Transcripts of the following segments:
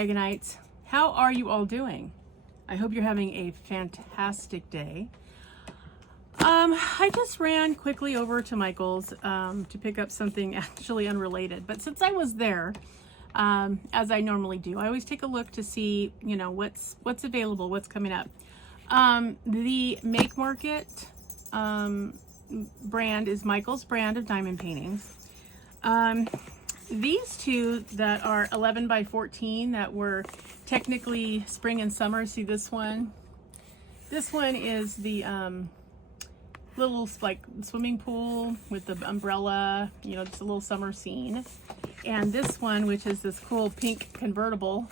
Dragonites. How are you all doing? I hope you're having a fantastic day. I just ran quickly over to Michael's to pick up something actually unrelated. But since I was there, as I normally do, I always take a look to see, you know, what's available, what's coming up. The Make Market brand is Michael's brand of diamond paintings. These two that are 11 by 14 that were technically spring and summer. See this one? This one is the little like swimming pool with the umbrella, you know, just a little summer scene. And this one, which is this cool pink convertible,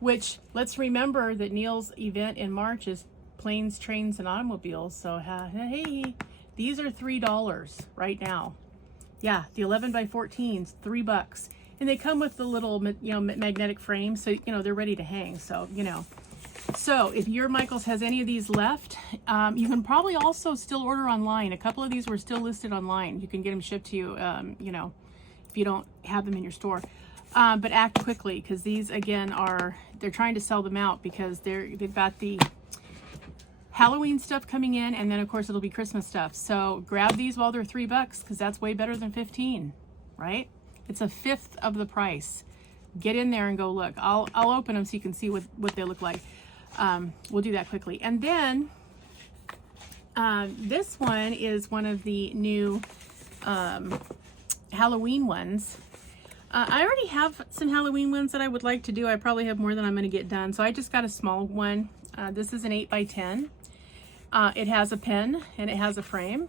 which let's remember that Neil's event in March is planes, trains, and automobiles. So hey, these are $3 right now. Yeah, the 11 by 14s, $3. And they come with the little, you know, magnetic frame, so, you know, they're ready to hang. So, you know. So if your Michael's has any of these left, you can probably also still order online. A couple of these were still listed online. You can get them shipped to you, you know, if you don't have them in your store. But act quickly, because these, again, they're trying to sell them out because they've got the Halloween stuff coming in, and then of course it'll be Christmas stuff. So grab these while they're $3, because that's way better than 15, right? It's a fifth of the price. Get in there and go look. I'll open them so you can see what they look like. We'll do that quickly. And then this one is one of the new Halloween ones. I already have some Halloween ones that I would like to do. I probably have more than I'm going to get done. So I just got a small one. This is an 8 by 10. It has a pen and it has a frame.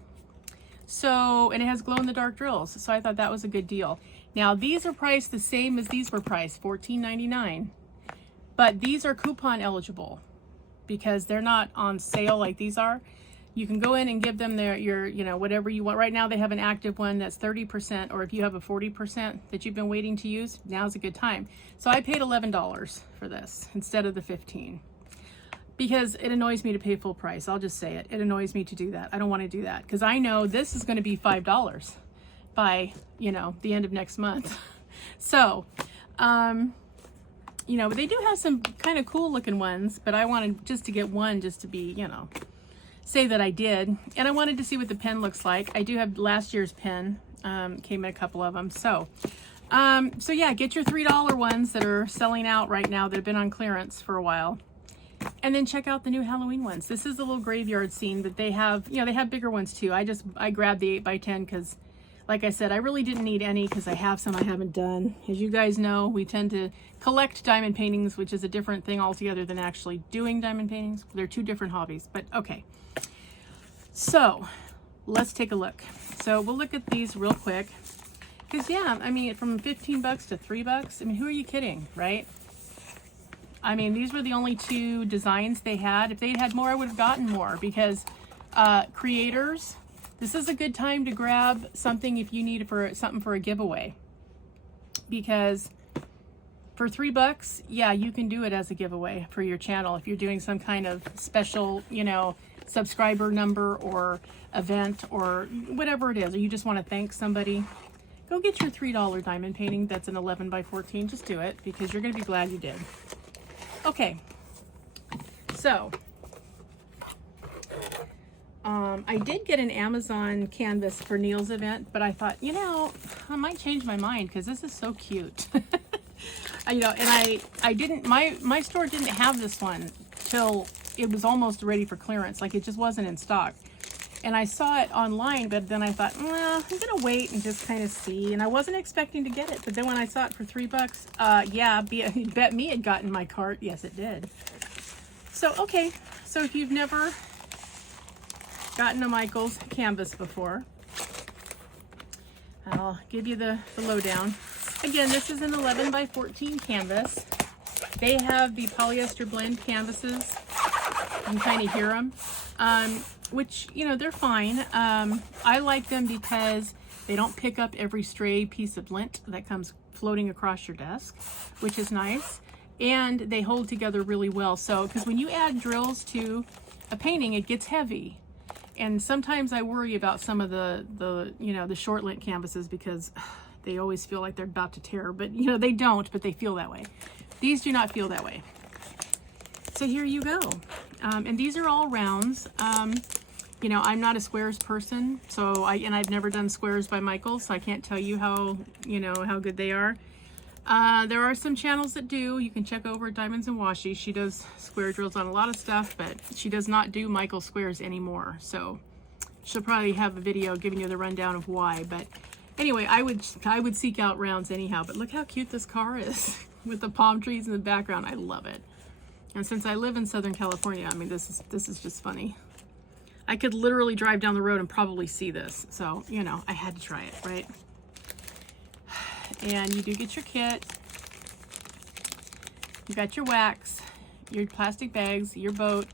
So, and it has glow-in-the-dark drills. So I thought that was a good deal. Now these are priced the same as these were priced, $14.99. But these are coupon eligible because they're not on sale like these are. You can go in and give them your, you know, whatever you want. Right now they have an active one that's 30%, or if you have a 40% that you've been waiting to use, now's a good time. So I paid $11 for this instead of the 15. Because it annoys me to pay full price. I'll just say it. It annoys me to do that. I don't want to do that because I know this is going to be $5 by, you know, the end of next month. So, you know, but they do have some kind of cool looking ones, but I wanted just to get one just to be, you know, say that I did. And I wanted to see what the pen looks like. I do have last year's pen, came in a couple of them. So yeah, get your $3 ones that are selling out right now that have been on clearance for a while. And then check out the new Halloween ones. This is the little graveyard scene, but they have, you know, they have bigger ones too. I grabbed the 8 by 10 because, like I said, I really didn't need any because I have some I haven't done. As you guys know, we tend to collect diamond paintings, which is a different thing altogether than actually doing diamond paintings. They're two different hobbies, but okay. So let's take a look. So we'll look at these real quick because, yeah, I mean, from $15 to $3, I mean, who are you kidding, right? I mean, these were the only two designs they had. If they'd had more, I would have gotten more because creators, this is a good time to grab something if you need something for a giveaway. Because for $3, yeah, you can do it as a giveaway for your channel. If you're doing some kind of special, you know, subscriber number or event or whatever it is, or you just want to thank somebody, go get your $3 diamond painting that's an 11 by 14. Just do it because you're going to be glad you did. Okay, so I did get an Amazon canvas for Neil's event, but I thought, you know, I might change my mind because this is so cute. You know, and I didn't, my store didn't have this one till it was almost ready for clearance. Like it just wasn't in stock. And I saw it online, but then I thought, well, I'm gonna wait and just kind of see. And I wasn't expecting to get it, but then when I saw it for $3, yeah, bet me it got in my cart. Yes, it did. So, okay. So if you've never gotten a Michael's canvas before, I'll give you the lowdown. Again, this is an 11 by 14 canvas. They have the polyester blend canvases. You can kind of hear them. Which, you know, they're fine. I like them because they don't pick up every stray piece of lint that comes floating across your desk, which is nice. And they hold together really well. So, because when you add drills to a painting, it gets heavy. And sometimes I worry about some of the you know, the short lint canvases because they always feel like they're about to tear. But, you know, they don't, but they feel that way. These do not feel that way. So here you go. And these are all rounds. You know, I'm not a squares person, so I've never done squares by Michael, so I can't tell you how, you know, how good they are. There are some channels that do. You can check over at Diamonds and Washi. She does square drills on a lot of stuff, but she does not do Michael squares anymore. So she'll probably have a video giving you the rundown of why. But anyway, I would seek out rounds anyhow. But look how cute this car is with the palm trees in the background. I love it. And since I live in Southern California, I mean, this is just funny. I could literally drive down the road and probably see this. So, you know, I had to try it, right? And you do get your kit. You got your wax, your plastic bags, your boat,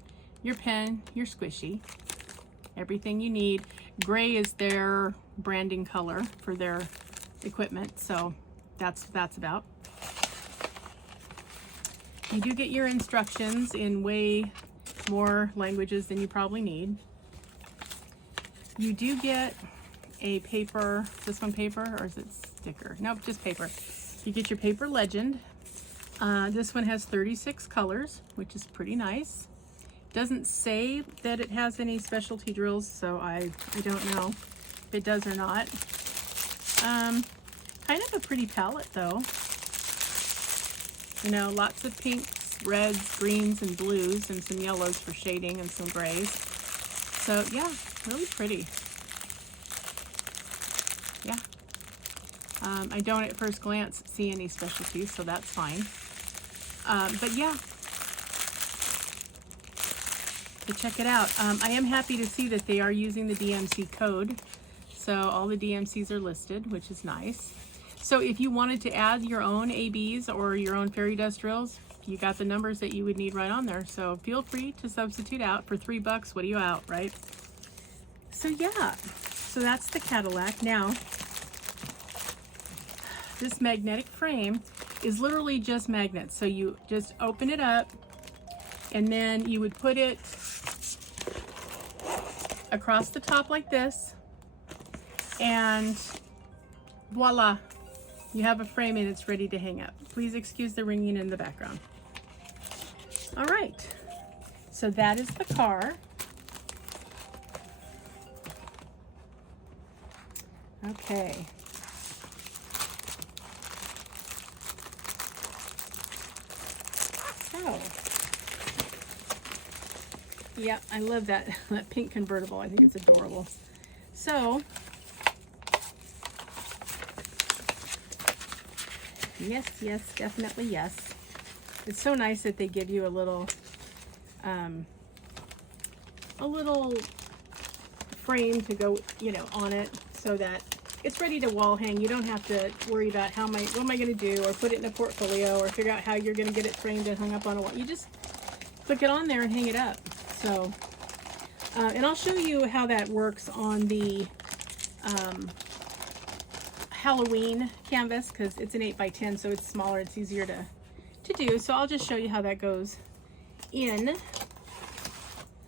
your pen, your squishy, everything you need. Gray is their branding color for their equipment, so that's about. You do get your instructions in way more languages than you probably need. You do get a paper, this one paper, or is it sticker? Nope, just paper. You get your paper legend. This one has 36 colors, which is pretty nice. Doesn't say that it has any specialty drills, so I don't know if it does or not. Kind of a pretty palette though. You know, lots of pinks, reds, greens, and blues, and some yellows for shading, and some grays. So yeah, really pretty. Yeah. I don't at first glance see any specialties, so that's fine. But yeah, so check it out. I am happy to see that they are using the DMC code. So all the DMCs are listed, which is nice. So if you wanted to add your own ABs or your own fairy dust drills, you got the numbers that you would need right on there. So feel free to substitute out for $3. What are you out, right? So yeah, so that's the Cadillac. Now, this magnetic frame is literally just magnets. So you just open it up and then you would put it across the top like this, and voila, you have a frame and it's ready to hang up. Please excuse the ringing in the background. All right, so that is the car. Okay. So, yeah, I love that pink convertible. I think it's adorable. So, yes, definitely yes. It's so nice that they give you a little frame to go, you know, on it, so that it's ready to wall hang. You don't have to worry about what am I going to do, or put it in a portfolio, or figure out how you're going to get it framed and hung up on a wall. You just click it on there and hang it up. So, and I'll show you how that works on the Halloween canvas, because it's an 8x10, so it's smaller, it's easier to do. So I'll just show you how that goes in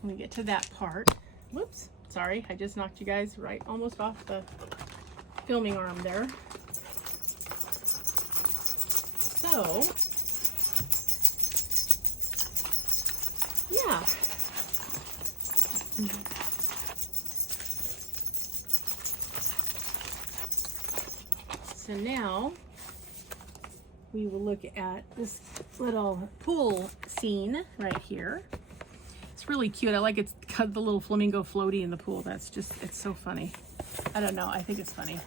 when we get to that part. Whoops, sorry, I just knocked you guys right almost off the filming arm there. So, yeah. So now we will look at this little pool scene right here. It's really cute. I like it's got the little flamingo floaty in the pool. That's just, it's so funny. I don't know, I think it's funny.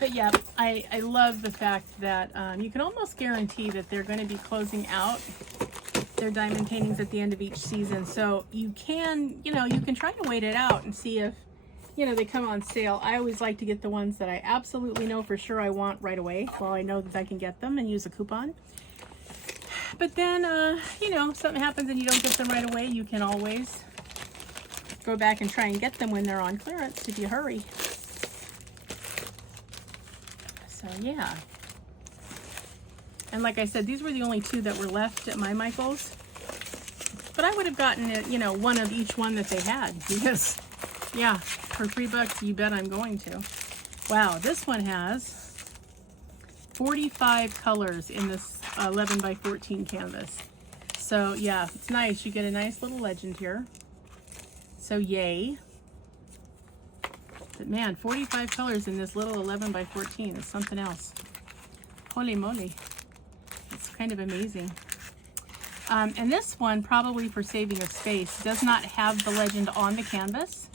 But yeah, I love the fact that you can almost guarantee that they're going to be closing out their diamond paintings at the end of each season. So you can, you know, you can try to wait it out and see if, you know, they come on sale. I always like to get the ones that I absolutely know for sure I want right away, while I know that I can get them and use a coupon. But then, you know, something happens and you don't get them right away, you can always go back and try and get them when they're on clearance if you hurry. So yeah. And like I said, these were the only two that were left at my Michael's. But I would have gotten it, you know, one of each one that they had, because yeah, for $3, you bet I'm going to. Wow, this one has 45 colors in this 11 by 14 canvas. So yeah, it's nice. You get a nice little legend here. So yay. But man, 45 colors in this little 11 by 14 is something else. Holy moly. It's kind of amazing. And this one, probably for saving of space, does not have the legend on the canvas.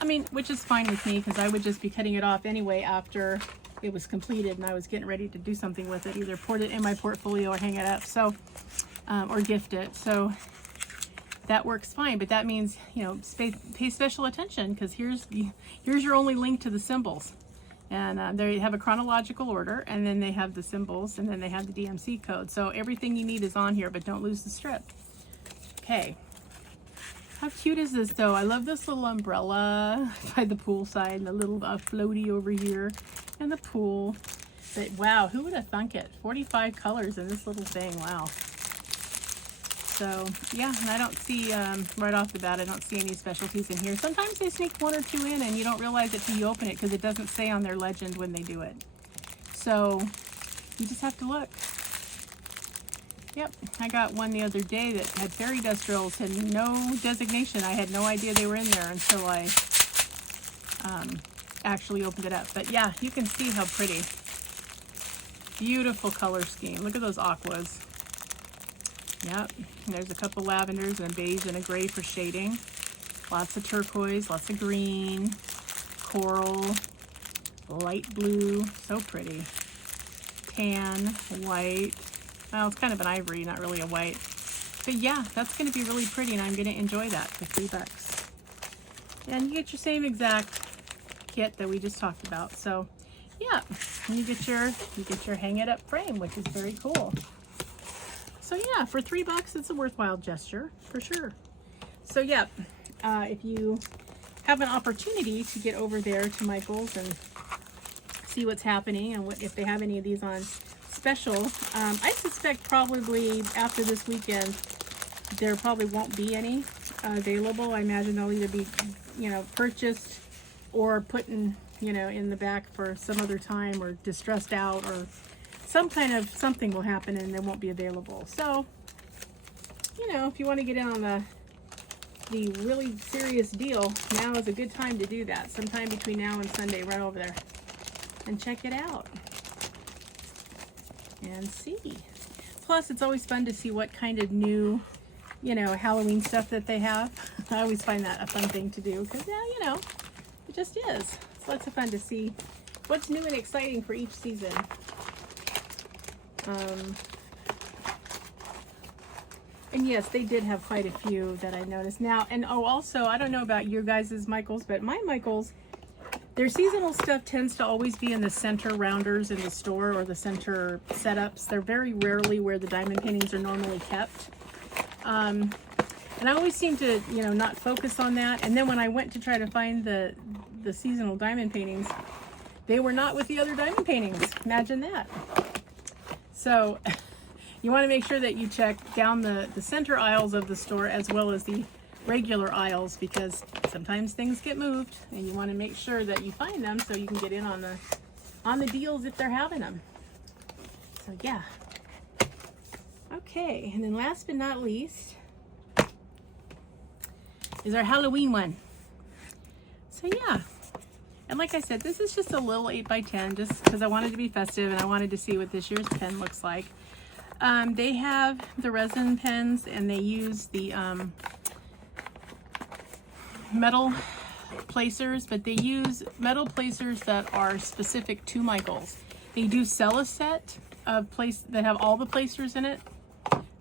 I mean, which is fine with me because I would just be cutting it off anyway after it was completed and I was getting ready to do something with it, either put it in my portfolio or hang it up, so or gift it. So that works fine, but that means, you know, pay special attention because here's your only link to the symbols. And they have a chronological order, and then they have the symbols, and then they have the DMC code. So everything you need is on here, but don't lose the strip. Okay. How cute is this, though? I love this little umbrella by the pool side, and the little floaty over here, and the pool. But wow, who would have thunk it? 45 colors in this little thing. Wow. So yeah, and I don't see, right off the bat, I don't see any specialties in here. Sometimes they sneak one or two in and you don't realize it till you open it because it doesn't say on their legend when they do it. So you just have to look. Yep, I got one the other day that had fairy dust drills, had no designation. I had no idea they were in there until I actually opened it up. But yeah, you can see how pretty. Beautiful color scheme. Look at those aquas. Yep, and there's a couple lavenders and a beige and a gray for shading. Lots of turquoise, lots of green, coral, light blue, so pretty. Tan, white. Well, it's kind of an ivory, not really a white. But yeah, that's going to be really pretty, and I'm going to enjoy that for $3. And you get your same exact kit that we just talked about. So yeah, and you get your hang it up frame, which is very cool. So yeah, for $3, it's a worthwhile gesture for sure. So yeah, if you have an opportunity to get over there to Michael's and see what's happening and if they have any of these on special, I suspect probably after this weekend there probably won't be any available. I imagine they'll either be, you know, purchased or put in, you know, in the back for some other time, or distressed out, or some kind of something will happen and they won't be available. So, you know, if you want to get in on the really serious deal, now is a good time to do that. Sometime between now and Sunday, run over there and check it out and see. Plus, it's always fun to see what kind of new, you know, Halloween stuff that they have. I always find that a fun thing to do because, yeah, you know, it just is. It's lots of fun to see what's new and exciting for each season. And yes, they did have quite a few that I noticed now. And oh, also, I don't know about your guys' Michaels, but my Michaels, their seasonal stuff tends to always be in the center rounders in the store or the center setups. They're very rarely where the diamond paintings are normally kept. And I always seem to, you know, not focus on that. And then when I went to try to find the seasonal diamond paintings, they were not with the other diamond paintings. Imagine that. So you want to make sure that you check down the center aisles of the store as well as the regular aisles, because sometimes things get moved and you want to make sure that you find them so you can get in on the deals if they're having them. So yeah. Okay, and then last but not least is our Halloween one. So yeah. And like I said, this is just a little 8x10 just because I wanted to be festive and I wanted to see what this year's pen looks like. They have the resin pens and they use the metal placers, but they use metal placers that are specific to Michael's. They do sell a set of that have all the placers in it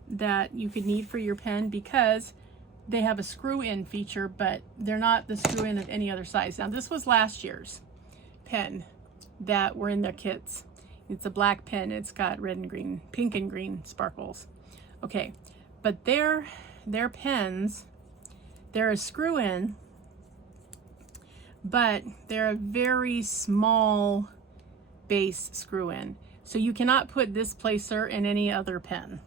that you could need for your pen because they have a screw-in feature, but they're not the screw-in of any other size. Now, this was last year's pen that were in their kits. It's a black pen. It's got red and green, pink and green sparkles. Okay, but their pens, they're a screw-in, but they're a very small base screw-in. So you cannot put this placer in any other pen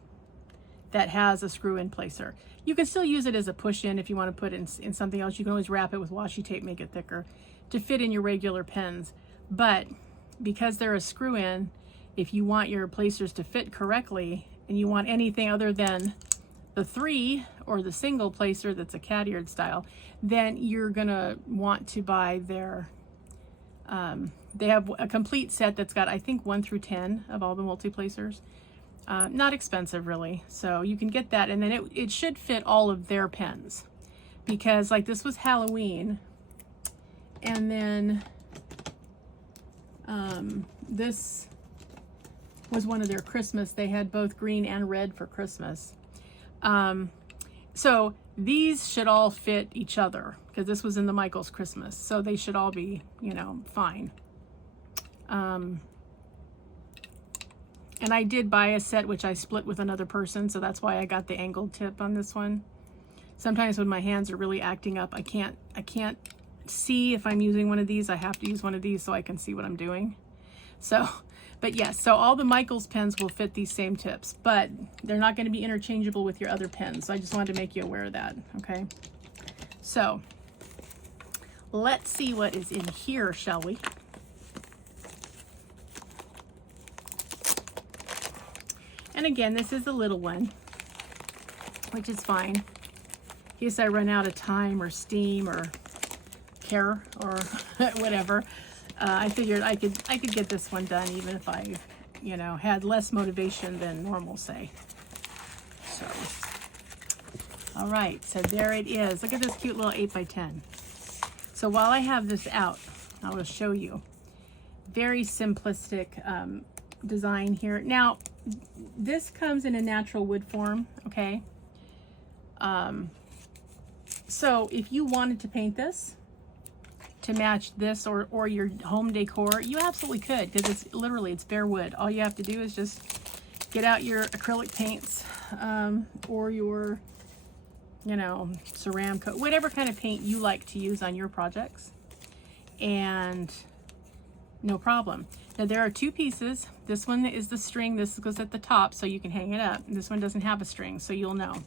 that has a screw-in placer. You can still use it as a push-in if you want to put it in something else. You can always wrap it with washi tape, make it thicker to fit in your regular pens. But because they're a screw-in, if you want your placers to fit correctly and you want anything other than the 3 or the single placer that's a cat eared style, then you're gonna want to buy their, they have a complete set that's got, I think, 1 through 10 of all the multi-placers. Not expensive really, so you can get that, and then it should fit all of their pens, because like this was Halloween, and then this was one of their Christmas. They had both green and red for Christmas. So these should all fit each other, because this was in the Michael's Christmas, so they should all be, you know, fine. And I did buy a set which I split with another person, so that's why I got the angled tip on this one. Sometimes when my hands are really acting up, I can't see if I'm using one of these. I have to use one of these so I can see what I'm doing. So, but yes, so all the Michael's pens will fit these same tips, but they're not going to be interchangeable with your other pens. So I just wanted to make you aware of that, okay? So let's see what is in here, shall we? And again, this is the little one, which is fine. In case I run out of time or steam or care or whatever, I figured I could get this one done even if I, you know, had less motivation than normal, say. So, all right, so there it is. Look at this cute little 8x10. So while I have this out, I will show you. Very simplistic design here. Now, this comes in a natural wood form, okay? So if you wanted to paint this to match this or your home decor, you absolutely could, because it's literally, it's bare wood. All you have to do is just get out your acrylic paints, or your, you know, ceramic coat, whatever kind of paint you like to use on your projects, and no problem. Now there are 2 pieces. This one is the string. This goes at the top so you can hang it up. And this one doesn't have a string, so you'll know.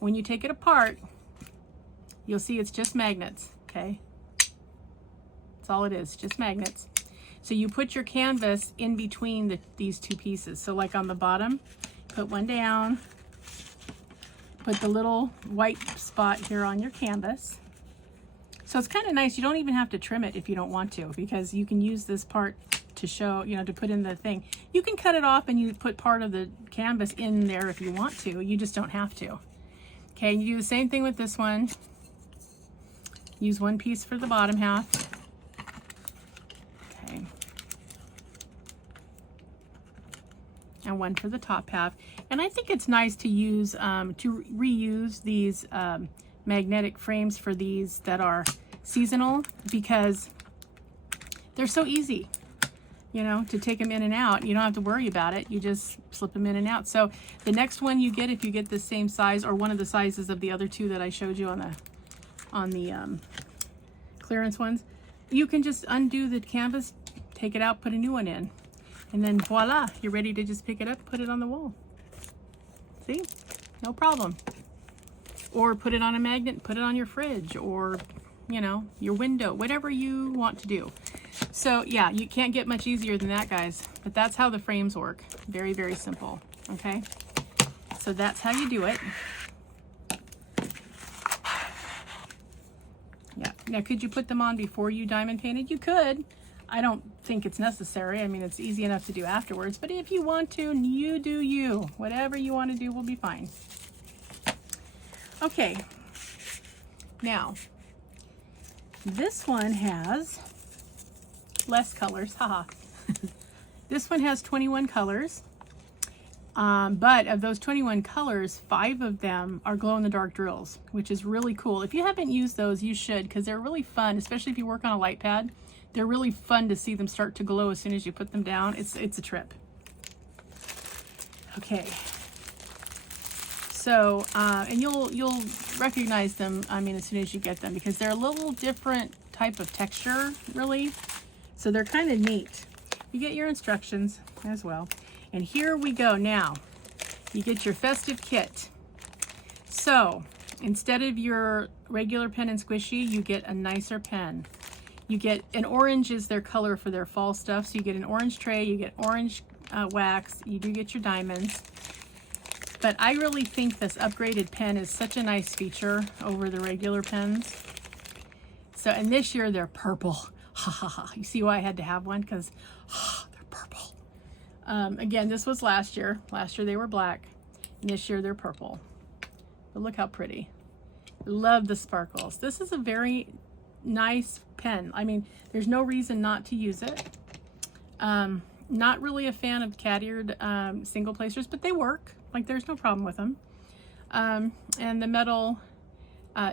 When you take it apart, you'll see it's just magnets, okay? That's all it is, just magnets. So you put your canvas in between these 2 pieces. So like on the bottom, put one down, put the little white spot here on your canvas. So it's kind of nice. You don't even have to trim it if you don't want to, because you can use this part to show, you know, to put in the thing. You can cut it off and you put part of the canvas in there if you want to. You just don't have to. Okay, you do the same thing with this one. Use one piece for the bottom half. Okay. And one for the top half. And I think it's nice to use, to reuse these magnetic frames for these that are seasonal, because they're so easy, you know, to take them in and out. You don't have to worry about it. You just slip them in and out. So the next one you get, if you get the same size or one of the sizes of the other 2 that I showed you on the clearance ones, you can just undo the canvas, take it out, put a new one in, and then voila, you're ready to just pick it up, put it on the wall. See? No problem. Or put it on a magnet, put it on your fridge, or, you know, your window, whatever you want to do. So yeah, you can't get much easier than that, guys. But that's how the frames work. Very, very simple, okay? So that's how you do it. Yeah, now could you put them on before you diamond painted? You could. I don't think it's necessary. I mean, it's easy enough to do afterwards, but if you want to, you do you. Whatever you want to do will be fine. Okay, now this one has less colors, haha. This one has 21 colors, but of those 21 colors, 5 of them are glow-in-the-dark drills, which is really cool. If you haven't used those, you should, because they're really fun, especially if you work on a light pad. They're really fun to see them start to glow as soon as you put them down. It's a trip. Okay. So, and you'll recognize them, I mean, as soon as you get them, because they're a little different type of texture, really. So they're kind of neat. You get your instructions as well. And here we go now. You get your festive kit. So, instead of your regular pen and squishy, you get a nicer pen. You get, an orange is their color for their fall stuff, so you get an orange tray, you get orange wax. You do get your diamonds. But I really think this upgraded pen is such a nice feature over the regular pens. So, and this year they're purple. Ha ha ha. You see why I had to have one? Because they're purple. Again, this was last year. Last year they were black. And this year they're purple. But look how pretty. Love the sparkles. This is a very nice pen. I mean, there's no reason not to use it. Not really a fan of cat-eared single placers, but they work. Like, there's no problem with them. And the metal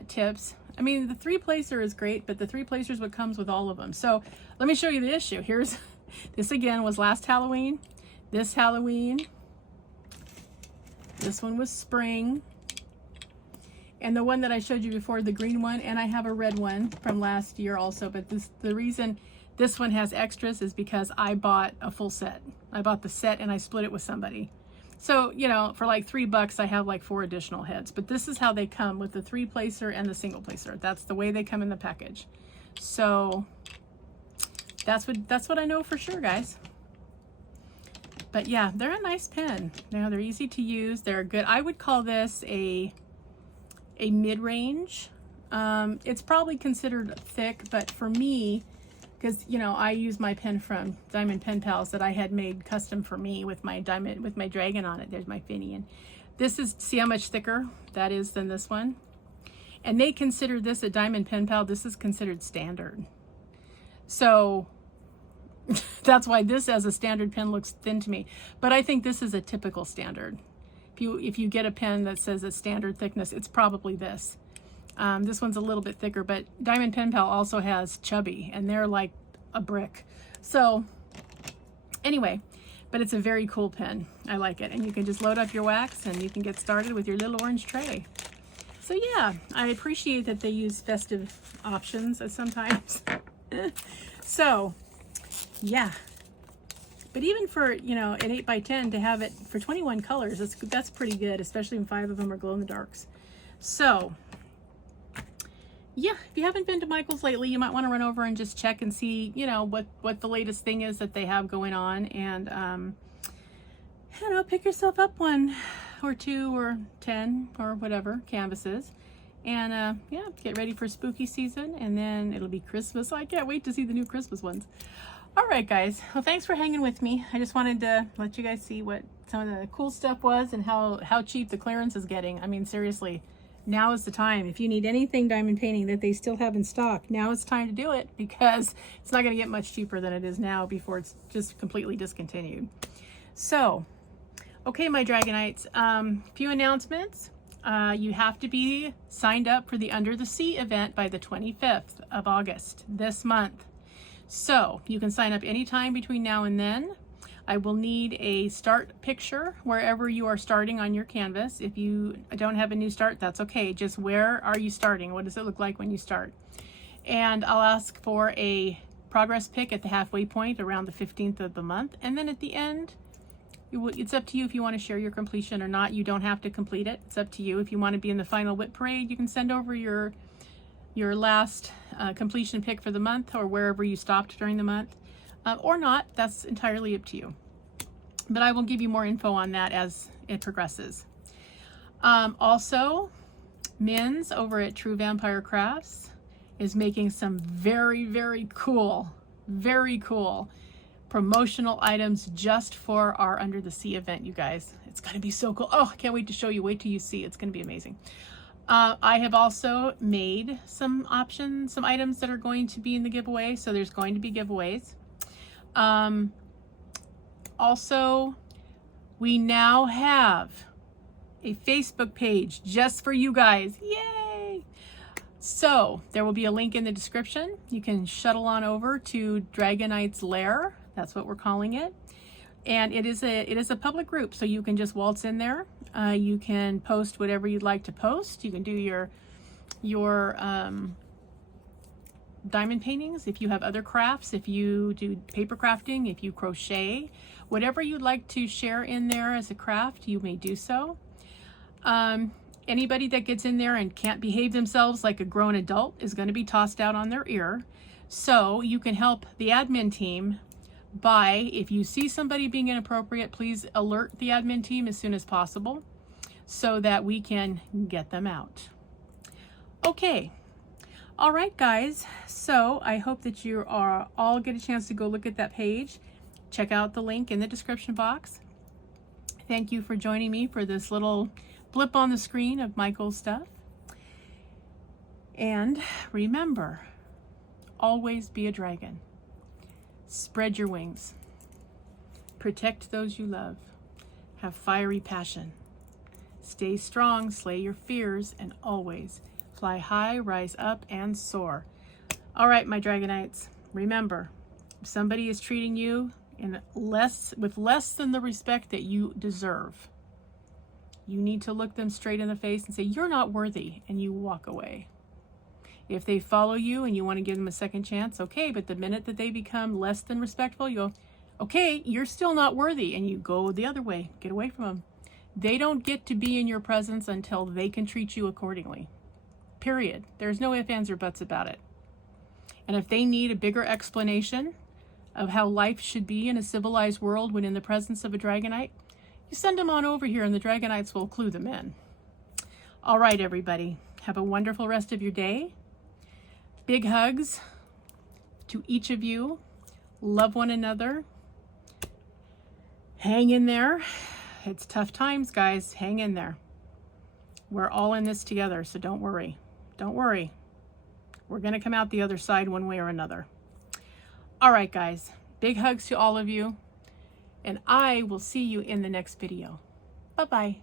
tips. I mean, the 3-placer is great, but the 3-placer is what comes with all of them. So let me show you the issue. Here's, this again was last Halloween. This Halloween. This one was spring. And the one that I showed you before, the green one, and I have a red one from last year also. But the reason this one has extras is because I bought a full set. I bought the set and I split it with somebody. So, you know, for like $3, I have like 4 additional heads. But this is how they come with the 3-placer and the single placer. That's the way they come in the package. So that's what I know for sure, guys. But yeah, they're a nice pen. Now they're easy to use. They're good. I would call this a mid-range. It's probably considered thick, but for me, because, you know, I use my pen from Diamond Pen Pals that I had made custom for me with my diamond, with my dragon on it. There's my Finian. This is, see how much thicker that is than this one? And they consider this a Diamond Pen Pal. This is considered standard. So that's why this as a standard pen looks thin to me. But I think this is a typical standard. If you get a pen that says a standard thickness, it's probably this. This one's a little bit thicker, but Diamond Pen Pal also has chubby, and they're like a brick. So anyway, but it's a very cool pen. I like it. And you can just load up your wax and you can get started with your little orange tray. So yeah, I appreciate that they use festive options sometimes. So yeah, but even for, you know, an 8x10 to have it for 21 colors, that's pretty good, especially when 5 of them are glow-in-the-darks. So yeah, if you haven't been to Michael's lately, you might want to run over and just check and see, you know, what the latest thing is that they have going on. And, you know, pick yourself up 1 or 2 or 10 or whatever canvases. And, yeah, get ready for spooky season. And then it'll be Christmas. I can't wait to see the new Christmas ones. All right, guys. Well, thanks for hanging with me. I just wanted to let you guys see what some of the cool stuff was and how cheap the clearance is getting. I mean, seriously. Now is the time. If you need anything diamond painting that they still have in stock, now it's time to do it, because it's not going to get much cheaper than it is now before it's just completely discontinued. So, okay, my Dragonites, few announcements. You have to be signed up for the Under the Sea event by the 25th of August this month. So you can sign up anytime between now and then. I will need a start picture wherever you are starting on your canvas. If you don't have a new start, that's okay. Just where are you starting? What does it look like when you start? And I'll ask for a progress pic at the halfway point around the 15th of the month. And then at the end, it's up to you if you want to share your completion or not. You don't have to complete it. It's up to you. If you want to be in the final whip parade, you can send over your last completion pic for the month or wherever you stopped during the month. Or not, that's entirely up to you. But I will give you more info on that as it progresses. Also, Min's over at True Vampire Crafts is making some very, very cool promotional items just for our Under the Sea event, you guys. It's gonna be so cool. Oh, I can't wait to show you. Wait till you see. It's gonna be amazing. I have also made some items that are going to be in the giveaway. So there's going to be giveaways. Also, we now have a Facebook page just for you guys. Yay! So there will be a link in the description. You can shuttle on over to Dragonite's Lair. That's what we're calling it. And it is a public group, so you can just waltz in there. You can post whatever you'd like to post. You can do your diamond paintings, if you have other crafts, if you do paper crafting, if you crochet, whatever you'd like to share in there as a craft, you may do so. Anybody that gets in there and can't behave themselves like a grown adult is going to be tossed out on their ear. So you can help the admin team by, if you see somebody being inappropriate, please alert the admin team as soon as possible so that we can get them out. Okay. All right, guys. So I hope that you are all get a chance to go look at that page. Check out the link in the description box. Thank you for joining me for this little blip on the screen of my cool stuff. And remember, always be a dragon. Spread your wings. Protect those you love. Have fiery passion. Stay strong, slay your fears, and always fly high, rise up, and soar. All right, my Dragonites, remember, if somebody is treating you with less than the respect that you deserve, you need to look them straight in the face and say, you're not worthy, and you walk away. If they follow you and you want to give them a second chance, okay, but the minute that they become less than respectful, you go, okay, you're still not worthy, and you go the other way. Get away from them. They don't get to be in your presence until they can treat you accordingly. Period. There's no ifs, ands, or buts about it. And if they need a bigger explanation of how life should be in a civilized world when in the presence of a Dragonite, you send them on over here and the Dragonites will clue them in. All right, everybody. Have a wonderful rest of your day. Big hugs to each of you. Love one another. Hang in there. It's tough times, guys. Hang in there. We're all in this together, so don't worry. Don't worry. We're going to come out the other side one way or another. All right, guys. Big hugs to all of you. And I will see you in the next video. Bye-bye.